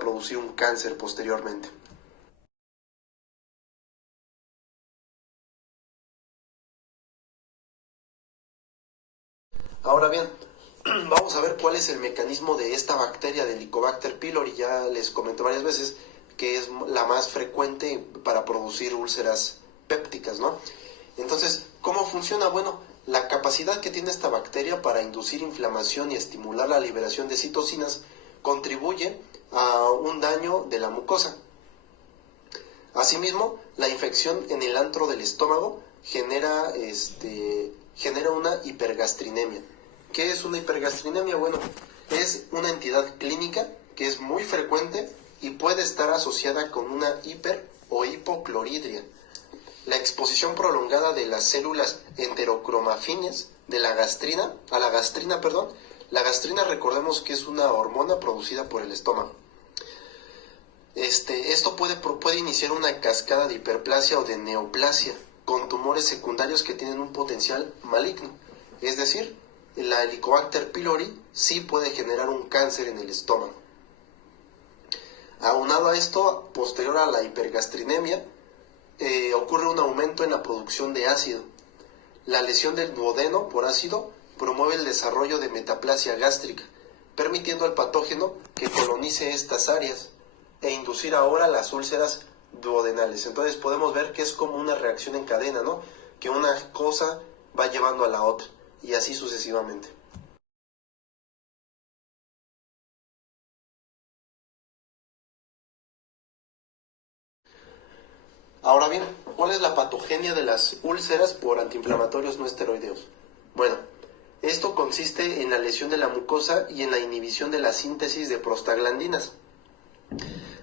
producir un cáncer posteriormente. Ahora bien, vamos a ver cuál es el mecanismo de esta bacteria de Helicobacter pylori. Ya les comenté varias veces que es la más frecuente para producir úlceras pépticas, ¿no? Entonces, ¿cómo funciona? Bueno, la capacidad que tiene esta bacteria para inducir inflamación y estimular la liberación de citocinas contribuye a un daño de la mucosa. Asimismo, la infección en el antro del estómago genera una hipergastrinemia. ¿Qué es una hipergastrinemia? Bueno, es una entidad clínica que es muy frecuente y puede estar asociada con una hiper o hipocloridria. La exposición prolongada de las células enterocromafines de la gastrina, la gastrina recordemos que es una hormona producida por el estómago. Esto puede iniciar una cascada de hiperplasia o de neoplasia con tumores secundarios que tienen un potencial maligno. Es decir, la Helicobacter pylori sí puede generar un cáncer en el estómago. Aunado a esto, posterior a la hipergastrinemia, ocurre un aumento en la producción de ácido. La lesión del duodeno por ácido promueve el desarrollo de metaplasia gástrica, permitiendo al patógeno que colonice estas áreas e inducir ahora las úlceras duodenales. Entonces podemos ver que es como una reacción en cadena, ¿no? Que una cosa va llevando a la otra y así sucesivamente. Ahora bien, ¿cuál es la patogenia de las úlceras por antiinflamatorios no esteroideos? Bueno, esto consiste en la lesión de la mucosa y en la inhibición de la síntesis de prostaglandinas.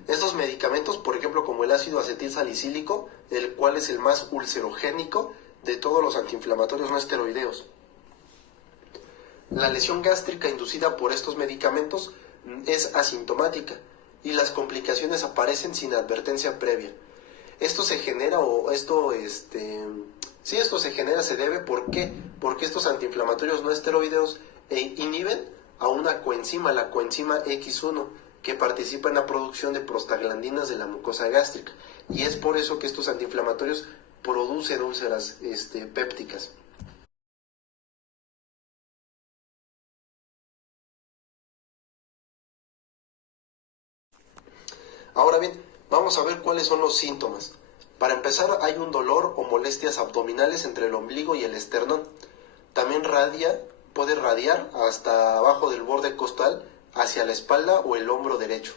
Estos medicamentos, por ejemplo, como el ácido acetil salicílico, el cual es el más ulcerogénico de todos los antiinflamatorios no esteroideos. La lesión gástrica inducida por estos medicamentos es asintomática y las complicaciones aparecen sin advertencia previa. Esto se genera se debe, ¿por qué? Porque estos antiinflamatorios no esteroideos inhiben a una coenzima, la coenzima X1, que participa en la producción de prostaglandinas de la mucosa gástrica. Y es por eso que estos antiinflamatorios producen úlceras pépticas. Ahora bien, vamos a ver cuáles son los síntomas. Para empezar, hay un dolor o molestias abdominales entre el ombligo y el esternón. También puede radiar hasta abajo del borde costal hacia la espalda o el hombro derecho.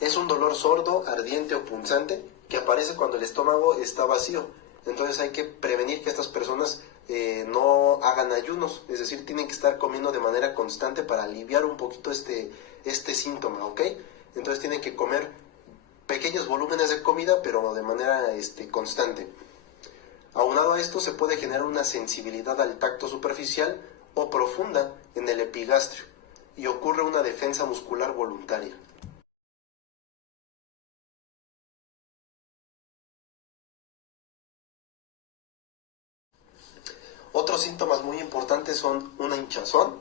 Es un dolor sordo, ardiente o punzante que aparece cuando el estómago está vacío. Entonces hay que prevenir que estas personas no hagan ayunos, es decir, tienen que estar comiendo de manera constante para aliviar un poquito este síntoma, ¿ok? Entonces tienen que comer pequeños volúmenes de comida, pero de manera constante. Aunado a esto, se puede generar una sensibilidad al tacto superficial o profunda en el epigastrio y ocurre una defensa muscular voluntaria. Otros síntomas muy importantes son una hinchazón,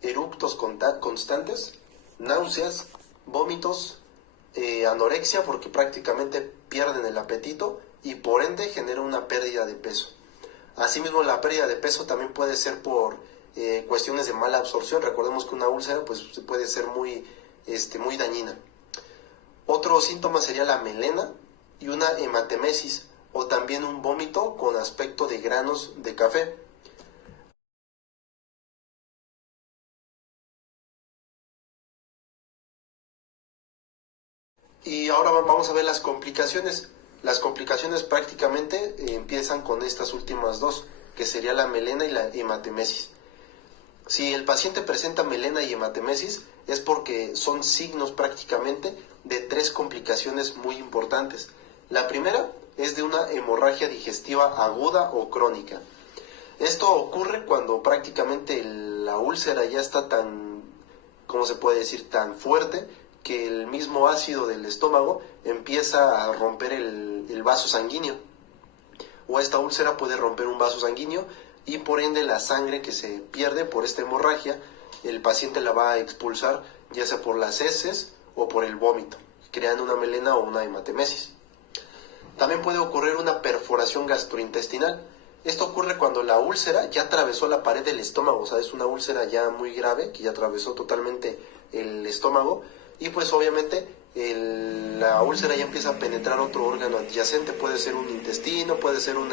eructos constantes, náuseas, vómitos, anorexia porque prácticamente pierden el apetito y por ende genera una pérdida de peso. Asimismo, la pérdida de peso también puede ser por cuestiones de mala absorción. Recordemos que una úlcera pues, puede ser muy dañina. Otro síntoma sería la melena y una hematemesis o también un vómito con aspecto de granos de café. Y ahora vamos a ver las complicaciones. Las complicaciones prácticamente empiezan con estas últimas dos, que sería la melena y la hematemesis. Si el paciente presenta melena y hematemesis es porque son signos prácticamente de tres complicaciones muy importantes. La primera es de una hemorragia digestiva aguda o crónica. Esto ocurre cuando prácticamente la úlcera ya está tan, ¿cómo se puede decir?, tan fuerte que el mismo ácido del estómago empieza a romper el vaso sanguíneo. O esta úlcera puede romper un vaso sanguíneo y por ende la sangre que se pierde por esta hemorragia, el paciente la va a expulsar ya sea por las heces o por el vómito, creando una melena o una hematemesis. También puede ocurrir una perforación gastrointestinal. Esto ocurre cuando la úlcera ya atravesó la pared del estómago, o sea, es una úlcera ya muy grave que ya atravesó totalmente el estómago y pues obviamente la úlcera ya empieza a penetrar otro órgano adyacente, puede ser un intestino, puede ser un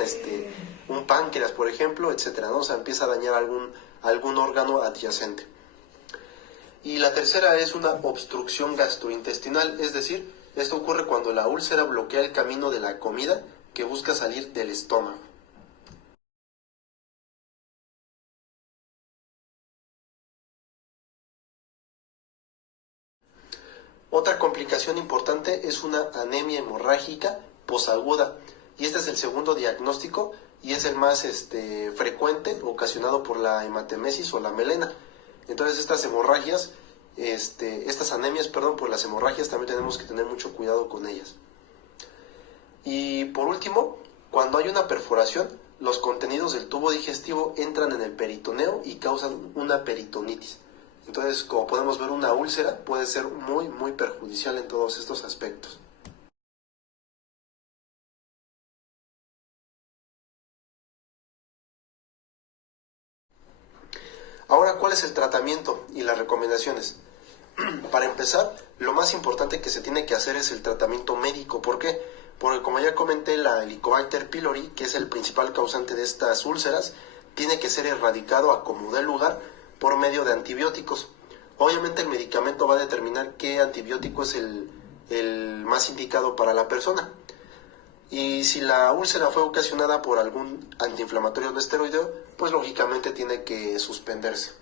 páncreas, por ejemplo, etcétera, ¿no? O sea, empieza a dañar algún órgano adyacente. Y la tercera es una obstrucción gastrointestinal, es decir, esto ocurre cuando la úlcera bloquea el camino de la comida que busca salir del estómago. Otra complicación importante es una anemia hemorrágica posaguda, y este es el segundo diagnóstico y es el más frecuente, ocasionado por la hematemesis o la melena. Entonces estas hemorragias, estas anemias, perdón, por las hemorragias también tenemos que tener mucho cuidado con ellas. Y por último, cuando hay una perforación, los contenidos del tubo digestivo entran en el peritoneo y causan una peritonitis. Entonces, como podemos ver, una úlcera puede ser muy, muy perjudicial en todos estos aspectos. Ahora, ¿cuál es el tratamiento y las recomendaciones? Para empezar, lo más importante que se tiene que hacer es el tratamiento médico. ¿Por qué? Porque como ya comenté, la Helicobacter pylori, que es el principal causante de estas úlceras, tiene que ser erradicado a como dé lugar por medio de antibióticos. Obviamente el medicamento va a determinar qué antibiótico es el más indicado para la persona. Y si la úlcera fue ocasionada por algún antiinflamatorio no esteroideo, pues lógicamente tiene que suspenderse.